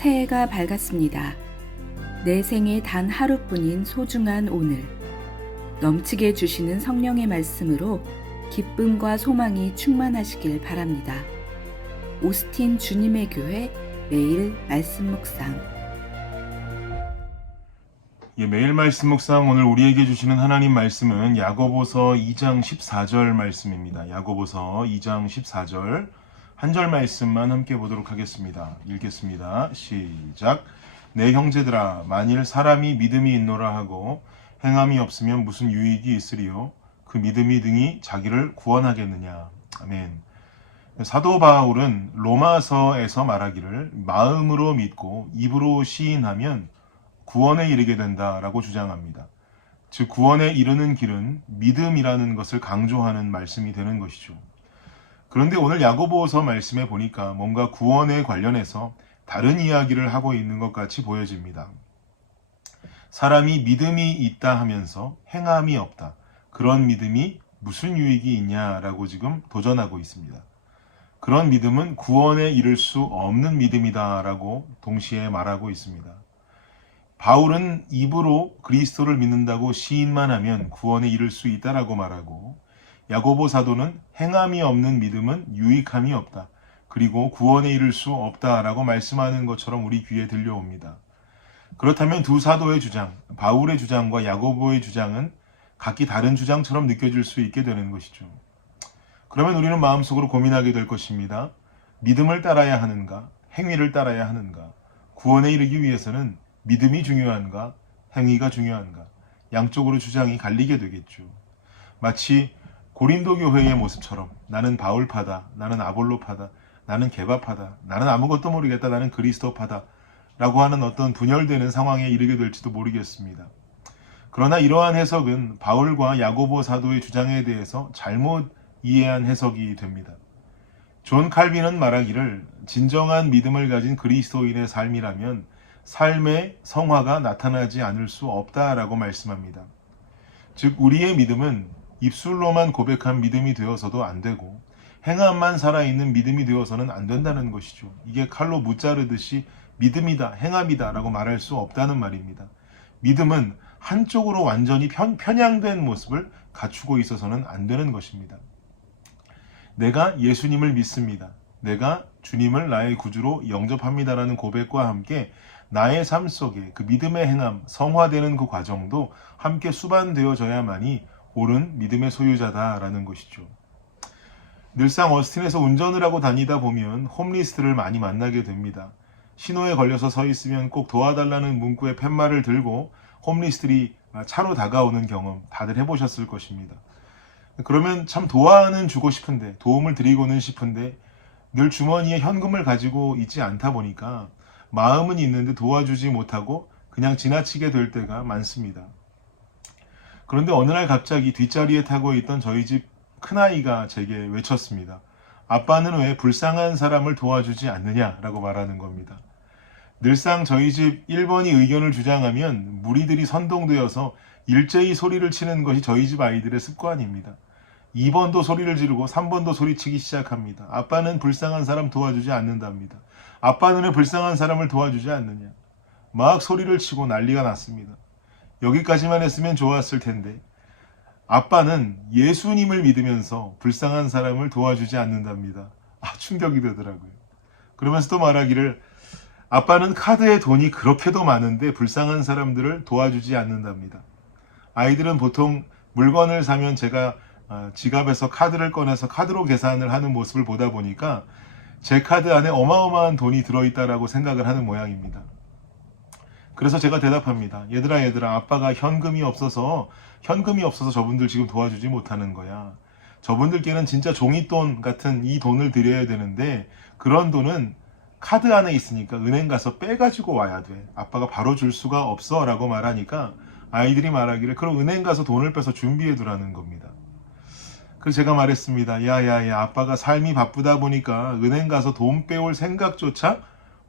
새해가 밝았습니다. 내 생에 단 하루뿐인 소중한 오늘. 넘치게 주시는 성령의 말씀으로 기쁨과 소망이 충만하시길 바랍니다. 오스틴 주님의 교회 매일 말씀 묵상. 매일 말씀 묵상. 오늘 우리에게 주시는 하나님 말씀은 야고보서 2장 14절 말씀입니다. 야고보서 2장 14절 한 절 말씀만 함께 보도록 하겠습니다. 읽겠습니다. 시작. 내 형제들아, 만일 사람이 믿음이 있노라 하고 행함이 없으면 무슨 유익이 있으리요? 그 믿음이 등이 자기를 구원하겠느냐. 아멘. 사도 바울은 로마서에서 말하기를 마음으로 믿고 입으로 시인하면 구원에 이르게 된다라고 주장합니다. 즉 구원에 이르는 길은 믿음이라는 것을 강조하는 말씀이 되는 것이죠. 그런데 오늘 야고보서 말씀에 보니까 뭔가 구원에 관련해서 다른 이야기를 하고 있는 것 같이 보여집니다. 사람이 믿음이 있다 하면서 행함이 없다. 그런 믿음이 무슨 유익이 있냐라고 지금 도전하고 있습니다. 그런 믿음은 구원에 이를 수 없는 믿음이다라고 동시에 말하고 있습니다. 바울은 입으로 그리스도를 믿는다고 시인만 하면 구원에 이를 수 있다라고 말하고, 야고보 사도는 행함이 없는 믿음은 유익함이 없다. 그리고 구원에 이를 수 없다라고 말씀하는 것처럼 우리 귀에 들려옵니다. 그렇다면 두 사도의 주장, 바울의 주장과 야고보의 주장은 각기 다른 주장처럼 느껴질 수 있게 되는 것이죠. 그러면 우리는 마음속으로 고민하게 될 것입니다. 믿음을 따라야 하는가? 행위를 따라야 하는가? 구원에 이르기 위해서는 믿음이 중요한가? 행위가 중요한가? 양쪽으로 주장이 갈리게 되겠죠. 마치 고린도 교회의 모습처럼 나는 바울파다, 나는 아볼로파다, 나는 게바파다, 나는 아무것도 모르겠다, 나는 그리스도파다 라고 하는 어떤 분열되는 상황에 이르게 될지도 모르겠습니다. 그러나 이러한 해석은 바울과 야고보 사도의 주장에 대해서 잘못 이해한 해석이 됩니다. 존 칼빈은 말하기를 진정한 믿음을 가진 그리스도인의 삶이라면 삶의 성화가 나타나지 않을 수 없다라고 말씀합니다. 즉 우리의 믿음은 입술로만 고백한 믿음이 되어서도 안 되고 행함만 살아있는 믿음이 되어서는 안 된다는 것이죠. 이게 칼로 무자르듯이 믿음이다, 행함이다 라고 말할 수 없다는 말입니다. 믿음은 한쪽으로 완전히 편향된 모습을 갖추고 있어서는 안 되는 것입니다. 내가 예수님을 믿습니다. 내가 주님을 나의 구주로 영접합니다라는 고백과 함께 나의 삶 속에 그 믿음의 행함, 성화되는 그 과정도 함께 수반되어져야만이 옳은 믿음의 소유자다라는 것이죠. 늘상 어스틴에서 운전을 하고 다니다 보면 홈리스트를 많이 만나게 됩니다. 신호에 걸려서 서 있으면 꼭 도와달라는 문구에 팻말을 들고 홈리스트들이 차로 다가오는 경험 다들 해보셨을 것입니다. 그러면 참 도와는 주고 싶은데, 도움을 드리고는 싶은데 늘 주머니에 현금을 가지고 있지 않다 보니까 마음은 있는데 도와주지 못하고 그냥 지나치게 될 때가 많습니다. 그런데 어느 날 갑자기 뒷자리에 타고 있던 저희 집 큰아이가 제게 외쳤습니다. 아빠는 왜 불쌍한 사람을 도와주지 않느냐라고 말하는 겁니다. 늘상 저희 집 1번이 의견을 주장하면 무리들이 선동되어서 일제히 소리를 치는 것이 저희 집 아이들의 습관입니다. 2번도 소리를 지르고 3번도 소리치기 시작합니다. 아빠는 불쌍한 사람 도와주지 않는답니다. 아빠는 왜 불쌍한 사람을 도와주지 않느냐. 막 소리를 치고 난리가 났습니다. 여기까지만 했으면 좋았을 텐데 아빠는 예수님을 믿으면서 불쌍한 사람을 도와주지 않는답니다. 충격이 되더라고요. 그러면서 또 말하기를 아빠는 카드에 돈이 그렇게도 많은데 불쌍한 사람들을 도와주지 않는답니다. 아이들은 보통 물건을 사면 제가 지갑에서 카드를 꺼내서 카드로 계산을 하는 모습을 보다 보니까 제 카드 안에 어마어마한 돈이 들어있다라고 생각을 하는 모양입니다. 그래서 제가 대답합니다. 얘들아, 아빠가 현금이 없어서 저분들 지금 도와주지 못하는 거야. 저분들께는 진짜 종이돈 같은 이 돈을 드려야 되는데 그런 돈은 카드 안에 있으니까 은행 가서 빼가지고 와야 돼. 아빠가 바로 줄 수가 없어 라고 말하니까 아이들이 말하기를 그럼 은행 가서 돈을 빼서 준비해 두라는 겁니다. 그래서 제가 말했습니다. 야, 아빠가 삶이 바쁘다 보니까 은행 가서 돈 빼올 생각조차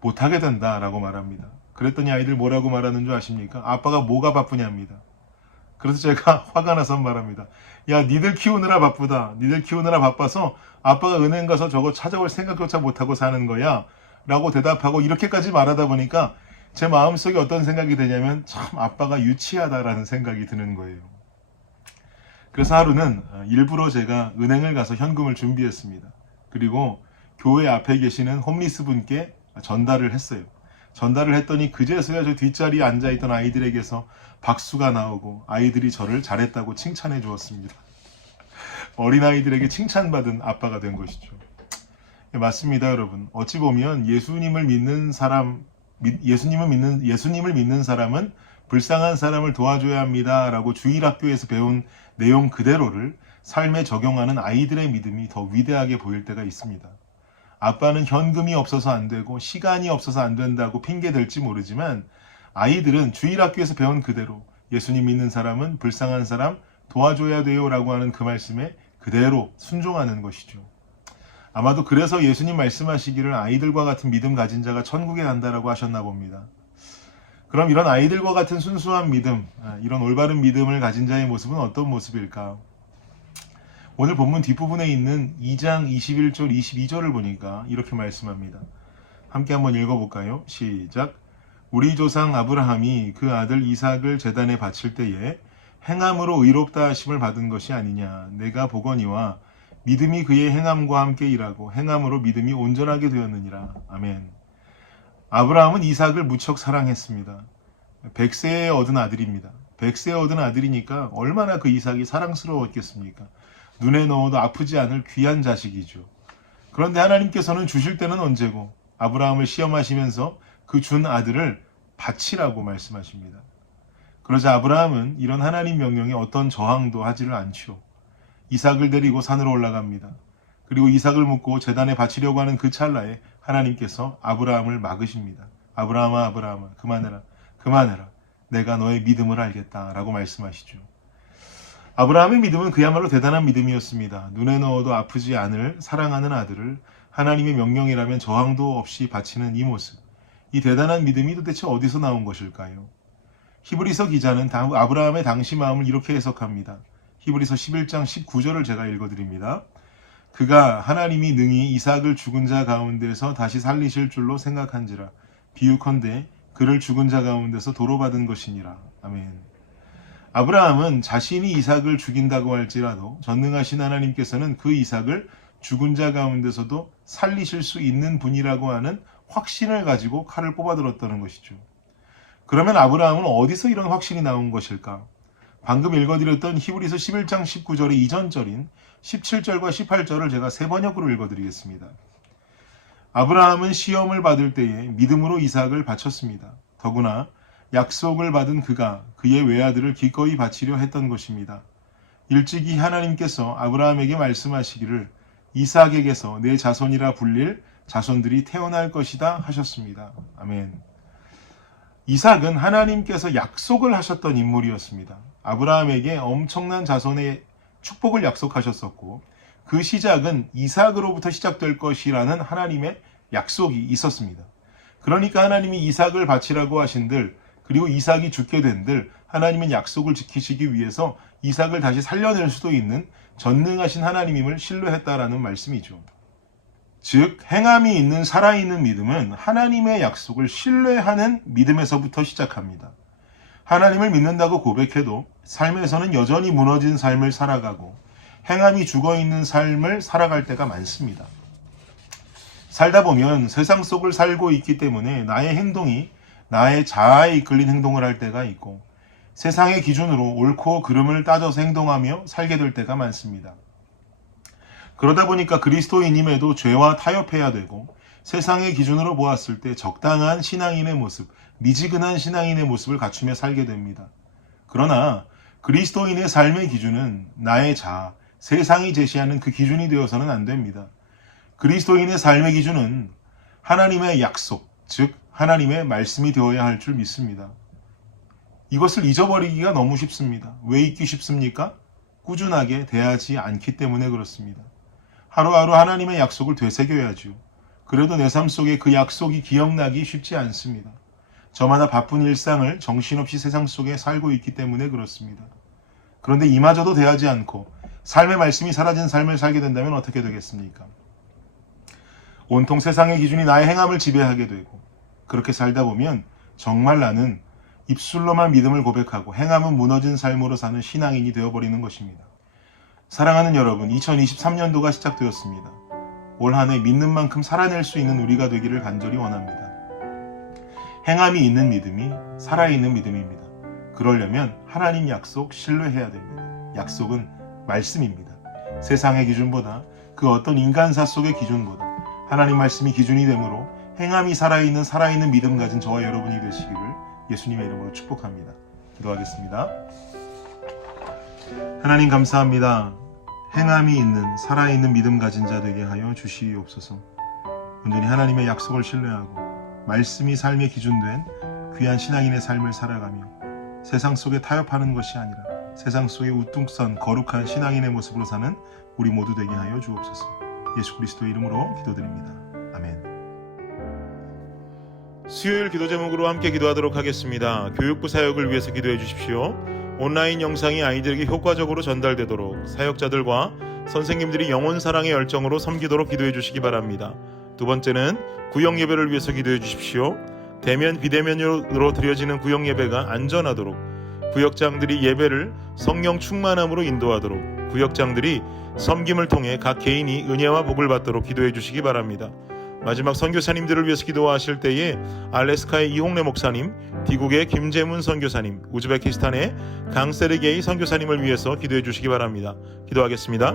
못하게 된다라고 말합니다. 그랬더니 아이들 뭐라고 말하는 줄 아십니까? 아빠가 뭐가 바쁘냐입니다. 그래서 제가 화가 나서 말합니다. 야, 니들 키우느라 바쁘다. 니들 키우느라 바빠서 아빠가 은행 가서 저거 찾아올 생각조차 못하고 사는 거야 라고 대답하고 이렇게까지 말하다 보니까 제 마음속에 어떤 생각이 드냐면 참 아빠가 유치하다라는 생각이 드는 거예요. 그래서 하루는 일부러 제가 은행을 가서 현금을 준비했습니다. 그리고 교회 앞에 계시는 홈리스 분께 전달을 했어요. 전달을 했더니 그제서야 저 뒷자리에 앉아있던 아이들에게서 박수가 나오고 아이들이 저를 잘했다고 칭찬해 주었습니다. 어린아이들에게 칭찬받은 아빠가 된 것이죠. 맞습니다, 여러분. 어찌 보면 예수님을 믿는 사람은 불쌍한 사람을 도와줘야 합니다라고 주일학교에서 배운 내용 그대로를 삶에 적용하는 아이들의 믿음이 더 위대하게 보일 때가 있습니다. 아빠는 현금이 없어서 안 되고 시간이 없어서 안 된다고 핑계 댈지 모르지만 아이들은 주일학교에서 배운 그대로 예수님 믿는 사람은 불쌍한 사람 도와줘야 돼요 라고 하는 그 말씀에 그대로 순종하는 것이죠. 아마도 그래서 예수님 말씀하시기를 아이들과 같은 믿음 가진 자가 천국에 간다라고 하셨나 봅니다. 그럼 이런 아이들과 같은 순수한 믿음, 이런 올바른 믿음을 가진 자의 모습은 어떤 모습일까? 오늘 본문 뒷부분에 있는 2장 21절 22절을 보니까 이렇게 말씀합니다. 함께 한번 읽어볼까요? 시작. 우리 조상 아브라함이 그 아들 이삭을 제단에 바칠 때에 행함으로 의롭다 하심을 받은 것이 아니냐. 내가 보거니와 믿음이 그의 행함과 함께 일하고 행함으로 믿음이 온전하게 되었느니라. 아멘. 아브라함은 이삭을 무척 사랑했습니다. 100세에 얻은 아들입니다. 100세에 얻은 아들이니까 얼마나 그 이삭이 사랑스러웠겠습니까? 눈에 넣어도 아프지 않을 귀한 자식이죠. 그런데 하나님께서는 주실 때는 언제고 아브라함을 시험하시면서 그 준 아들을 바치라고 말씀하십니다. 그러자 아브라함은 이런 하나님 명령에 어떤 저항도 하지를 않죠. 이삭을 데리고 산으로 올라갑니다. 그리고 이삭을 묻고 제단에 바치려고 하는 그 찰나에 하나님께서 아브라함을 막으십니다. 아브라함아 아브라함아 그만해라. 내가 너의 믿음을 알겠다 라고 말씀하시죠. 아브라함의 믿음은 그야말로 대단한 믿음이었습니다. 눈에 넣어도 아프지 않을 사랑하는 아들을 하나님의 명령이라면 저항도 없이 바치는 이 모습. 이 대단한 믿음이 도대체 어디서 나온 것일까요? 히브리서 기자는 아브라함의 당시 마음을 이렇게 해석합니다. 히브리서 11장 19절을 제가 읽어드립니다. 그가 하나님이 능히 이삭을 죽은 자 가운데서 다시 살리실 줄로 생각한지라. 비유컨대 그를 죽은 자 가운데서 도로받은 것이니라. 아멘. 아브라함은 자신이 이삭을 죽인다고 할지라도 전능하신 하나님께서는 그 이삭을 죽은 자 가운데서도 살리실 수 있는 분이라고 하는 확신을 가지고 칼을 뽑아들었다는 것이죠. 그러면 아브라함은 어디서 이런 확신이 나온 것일까? 방금 읽어드렸던 히브리서 11장 19절의 이전절인 17절과 18절을 제가 세 번역으로 읽어드리겠습니다. 아브라함은 시험을 받을 때에 믿음으로 이삭을 바쳤습니다. 더구나 약속을 받은 그가 그의 외아들을 기꺼이 바치려 했던 것입니다. 일찍이 하나님께서 아브라함에게 말씀하시기를 이삭에게서 내 자손이라 불릴 자손들이 태어날 것이다 하셨습니다. 아멘. 이삭은 하나님께서 약속을 하셨던 인물이었습니다. 아브라함에게 엄청난 자손의 축복을 약속하셨었고 그 시작은 이삭으로부터 시작될 것이라는 하나님의 약속이 있었습니다. 그러니까 하나님이 이삭을 바치라고 하신들 그리고 이삭이 죽게 된들 하나님은 약속을 지키시기 위해서 이삭을 다시 살려낼 수도 있는 전능하신 하나님임을 신뢰했다라는 말씀이죠. 즉 행함이 있는 살아있는 믿음은 하나님의 약속을 신뢰하는 믿음에서부터 시작합니다. 하나님을 믿는다고 고백해도 삶에서는 여전히 무너진 삶을 살아가고 행함이 죽어있는 삶을 살아갈 때가 많습니다. 살다 보면 세상 속을 살고 있기 때문에 나의 행동이 나의 자아에 이끌린 행동을 할 때가 있고 세상의 기준으로 옳고 그름을 따져서 행동하며 살게 될 때가 많습니다. 그러다 보니까 그리스도인임에도 죄와 타협해야 되고 세상의 기준으로 보았을 때 적당한 신앙인의 모습, 미지근한 신앙인의 모습을 갖추며 살게 됩니다. 그러나 그리스도인의 삶의 기준은 나의 자아, 세상이 제시하는 그 기준이 되어서는 안 됩니다. 그리스도인의 삶의 기준은 하나님의 약속, 즉 하나님의 말씀이 되어야 할 줄 믿습니다. 이것을 잊어버리기가 너무 쉽습니다. 왜 잊기 쉽습니까? 꾸준하게 대하지 않기 때문에 그렇습니다. 하루하루 하나님의 약속을 되새겨야죠. 그래도 내 삶 속에 그 약속이 기억나기 쉽지 않습니다. 저마다 바쁜 일상을 정신없이 세상 속에 살고 있기 때문에 그렇습니다. 그런데 이마저도 대하지 않고 삶의 말씀이 사라진 삶을 살게 된다면 어떻게 되겠습니까? 온통 세상의 기준이 나의 행함을 지배하게 되고, 그렇게 살다 보면 정말 나는 입술로만 믿음을 고백하고 행함은 무너진 삶으로 사는 신앙인이 되어버리는 것입니다. 사랑하는 여러분, 2023년도가 시작되었습니다. 올 한 해 믿는 만큼 살아낼 수 있는 우리가 되기를 간절히 원합니다. 행함이 있는 믿음이 살아있는 믿음입니다. 그러려면 하나님 약속 신뢰해야 됩니다. 약속은 말씀입니다. 세상의 기준보다, 그 어떤 인간사 속의 기준보다 하나님 말씀이 기준이 되므로 행함이 살아있는 믿음 가진 저와 여러분이 되시기를 예수님의 이름으로 축복합니다. 기도하겠습니다. 하나님 감사합니다. 행함이 있는 살아있는 믿음 가진 자 되게 하여 주시옵소서. 온전히 하나님의 약속을 신뢰하고 말씀이 삶의 기준된 귀한 신앙인의 삶을 살아가며 세상 속에 타협하는 것이 아니라 세상 속에 우뚝선 거룩한 신앙인의 모습으로 사는 우리 모두 되게 하여 주옵소서. 예수 그리스도의 이름으로 기도드립니다. 아멘. 수요일 기도 제목으로 함께 기도하도록 하겠습니다. 교육부 사역을 위해서 기도해 주십시오. 온라인 영상이 아이들에게 효과적으로 전달되도록 사역자들과 선생님들이 영혼 사랑의 열정으로 섬기도록 기도해 주시기 바랍니다. 두 번째는 구역 예배를 위해서 기도해 주십시오. 대면 비대면으로 드려지는 구역 예배가 안전하도록, 구역장들이 예배를 성령 충만함으로 인도하도록, 구역장들이 섬김을 통해 각 개인이 은혜와 복을 받도록 기도해 주시기 바랍니다. 마지막 선교사님들을 위해서 기도하실 때에 알래스카의 이홍래 목사님, 미국의 김재문 선교사님, 우즈베키스탄의 강세르게이 선교사님을 위해서 기도해 주시기 바랍니다. 기도하겠습니다.